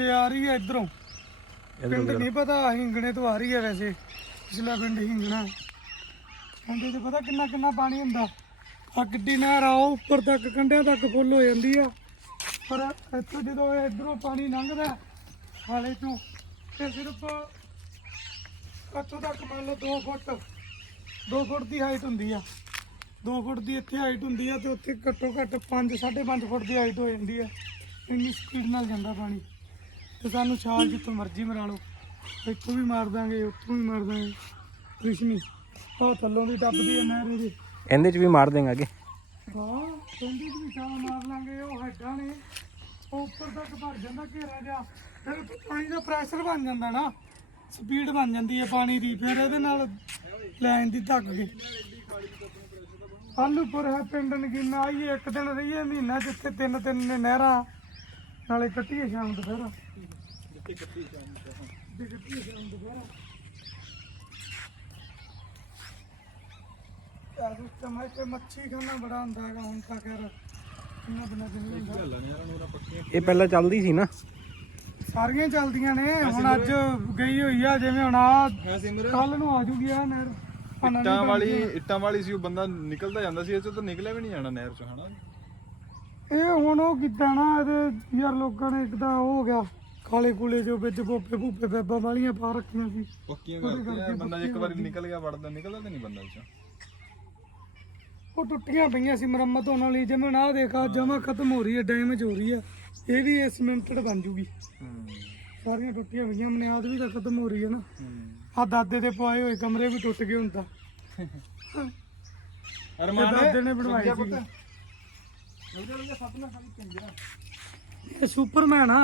ਇਹ ਆ ਰਹੀ ਹੈ ਇਧਰੋਂ। ਪਿੰਡ ਨਹੀਂ ਪਤਾ ਹਿੰਗਣੇ ਤੋਂ ਆ ਰਹੀ ਹੈ ਵੈਸੇ। ਪਿਛਲਾ ਪਿੰਡ ਹਿੰਗਣਾ। ਕਹਿੰਦੇ ਤੇ ਪਤਾ ਕਿੰਨਾ ਕਿੰਨਾ ਪਾਣੀ ਹੁੰਦਾ। ਆ ਗੱਡੀ ਨਹਿਰ ਆ ਉੱਪਰ ਤੱਕ ਕੰਢਿਆਂ ਤੱਕ ਫੁੱਲ ਹੋ ਜਾਂਦੀ ਆ। ਪਰ ਇੱਥੋਂ ਜਦੋਂ ਇਹ ਇਧਰੋਂ ਪਾਣੀ ਲੰਘਦਾ ਹਾਲੇ ਤੋਂ ਤੇ ਸਿਰਫ ਇੱਥੋਂ ਤੱਕ ਮੰਨ ਲਓ 2 ਫੁੱਟ 2 ਫੁੱਟ ਦੀ ਹਾਈਟ ਹੁੰਦੀ ਆ। 2 ਫੁੱਟ ਦੀ ਇੱਥੇ ਹਾਈਟ ਹੁੰਦੀ ਆ ਤੇ ਉੱਥੇ ਘੱਟੋ ਘੱਟ 5 5.5 ਫੁੱਟ ਦੀ ਹਾਈਟ ਹੋ ਜਾਂਦੀ ਆ। ਇੰਨੀ ਸਪੀਡ ਨਾਲ ਜਾਂਦਾ ਪਾਣੀ। ਤੇ ਸਾਨੂੰ ਛਾਲ ਜਿੱਥੋਂ ਮਰਜ਼ੀ ਮਰਾ ਲਓ। ਇੱਥੋਂ ਵੀ ਮਾਰ ਦਾਂਗੇ ਉੱਥੋਂ ਵੀ ਮਾਰ ਦਾਂਗੇ ਨਹੀਂ ਆ ਥੱਲੋਂ ਦੀ ਟੱਪਦੀ ਆ ਨਹਿਰ ਇਹਦੀ। ਇਹਦੇ ਚ ਵੀ ਮਾਰ ਦੇਂਗੇ ਅੱਗੇ। ਹਾਂ ਕਹਿੰਦੇ ਵੀ ਛਾਲ ਮਾਰ ਲਾਂਗੇ ਉਹ ਹੈਡਾਂ ਨੇ। ਉਹ ਉੱਪਰ ਤੱਕ ਭਰ ਜਾਂਦਾ ਘੇਰਾ ਜਿਹਾ। ਫਿਰ ਪਾਣੀ ਦਾ ਪ੍ਰੈਸ਼ਰ ਬਣ ਜਾਂਦਾ ਨਾ। ਸਪੀਡ ਬਣ ਜਾਂਦੀ ਹੈ ਪਾਣੀ ਦੀ ਫਿਰ ਇਹਦੇ ਨਾਲ ਲਾਈਨ ਦੀ ਧੱਕ ਗਈ ਆਲੂਪੁਰ ਹੈ ਪਿੰਡ ਨਗੀਨਾ ਆਈਏ ਇੱਕ ਦਿਨ ਰਹੀਏ ਮਹੀਨਾ ਜਿੱਥੇ ਤਿੰਨ ਤਿੰਨ ਨੇ ਨਹਿਰਾਂ। ਨਾਲੇ ਕੱਟੀਏ ਸ਼ਾਮ ਦੁਪਹਿਰਾ ਸ਼ਾਮ ਦੁਪਹਿਰਾ। ਯਾਰ ਉਸ ਸਮੇਂ ਤੇ ਮੱਛੀ ਖਾਣਾ ਬੜਾ ਹੁੰਦਾ ਹੈਗਾ ਹੁਣ ਤਾਂ ਖੈਰ ਇਹਨਾਂ ਦਿਨਾਂ ਚ ਨਹੀਂ ਹੁੰਦਾ ਇਹ ਪਹਿਲਾਂ ਚੱਲਦੀ ਸੀ ਨਾ। ਸਾਰੀਆਂ ਚੱਲਦੀਆਂ ਨੇ ਹੁਣ ਅੱਜ ਗਈ ਹੋਈ ਆ ਜਿਵੇਂ ਹੁਣ ਆ ਕੱਲ ਨੂੰ ਆ ਜੂਗੀ ਆ ਨਹਿਰ। ਇੱਟਾਂ ਵਾਲੀ ਇੱਟਾਂ ਵਾਲੀ ਸੀ ਉਹ ਬੰਦਾ ਨਿਕਲਦਾ ਜਾਂਦਾ ਸੀ ਇਹ ਚੋਂ ਤਾਂ ਨਿਕਲਿਆ ਵੀ ਨਹੀਂ ਜਾਣਾ ਨਹਿਰ ਚੋਂ ਹਨਾ? ਇਹ ਹੁਣ ਉਹ ਕੀਤਾ ਨਾ ਇਹਦੇ ਯਾਰ ਲੋਕਾਂ ਨੇ ਇੱਕ ਤਾਂ ਉਹ ਹੋ ਗਿਆ ਕਾਲੇ ਕੂਲੇ ਜੋ ਵਿੱਚ ਭੋਪੇ ਭੂਪੇ ਬੈਬਾਂ ਵਾਲੀਆਂ ਪਾ ਰੱਖੀਆਂ ਸੀ। ਪੱਕੀਆਂ ਕਰਤੀਆਂ ਬੰਦਾ ਜੇ ਇੱਕ ਵਾਰੀ ਨਿਕਲ ਗਿਆ ਵੜਦਾ ਨਿਕਲਦਾ ਤੇ ਨਹੀਂ ਬੰਦਾ ਇਹ ਚੋਂ ਉਹ ਟੁੱਟੀਆਂ ਪਈਆਂ ਸੀ ਮੁਰੰਮਤ ਹੋਣ ਵਾਲੀ ਜਿਵੇਂ ਨਾ ਦੇਖਾ ਜਮਾ ਖਤਮ ਹੋ ਰਹੀ ਹੈ ਡੈਮੇਜ ਹੋ ਰਹੀ ਹੈ। ਇਹ ਵੀ ਇਹ ਸੀਮੈਂਟਡ ਬਣ ਜੂਗੀ। ਹੂੰ। ਸਾਰੀਆਂ ਟੁੱਟੀਆਂ ਪਈਆਂ ਬੁਨਿਆਦ ਵੀ ਤਾਂ ਖਤਮ ਹੋ ਰਹੀ ਹੈ ਨਾ। ਆ ਦਾਦੇ ਦੇ ਪਵਾਏ ਹੋਏ ਕਮਰੇ ਵੀ ਟੁੱਟ ਗਏ ਹੁਣ ਤਾਂ। ਅਰਮਾਨ ਦਾਦੇ ਨੇ ਬਣਵਾਈ ਸੀ ਪੁੱਤ। ਉਹਦੇ ਲਈ ਸੱਤ ਨਾ ਪਿੰਜਰਾ ਇਹ ਸੁਪਰਮੈਨ ਆ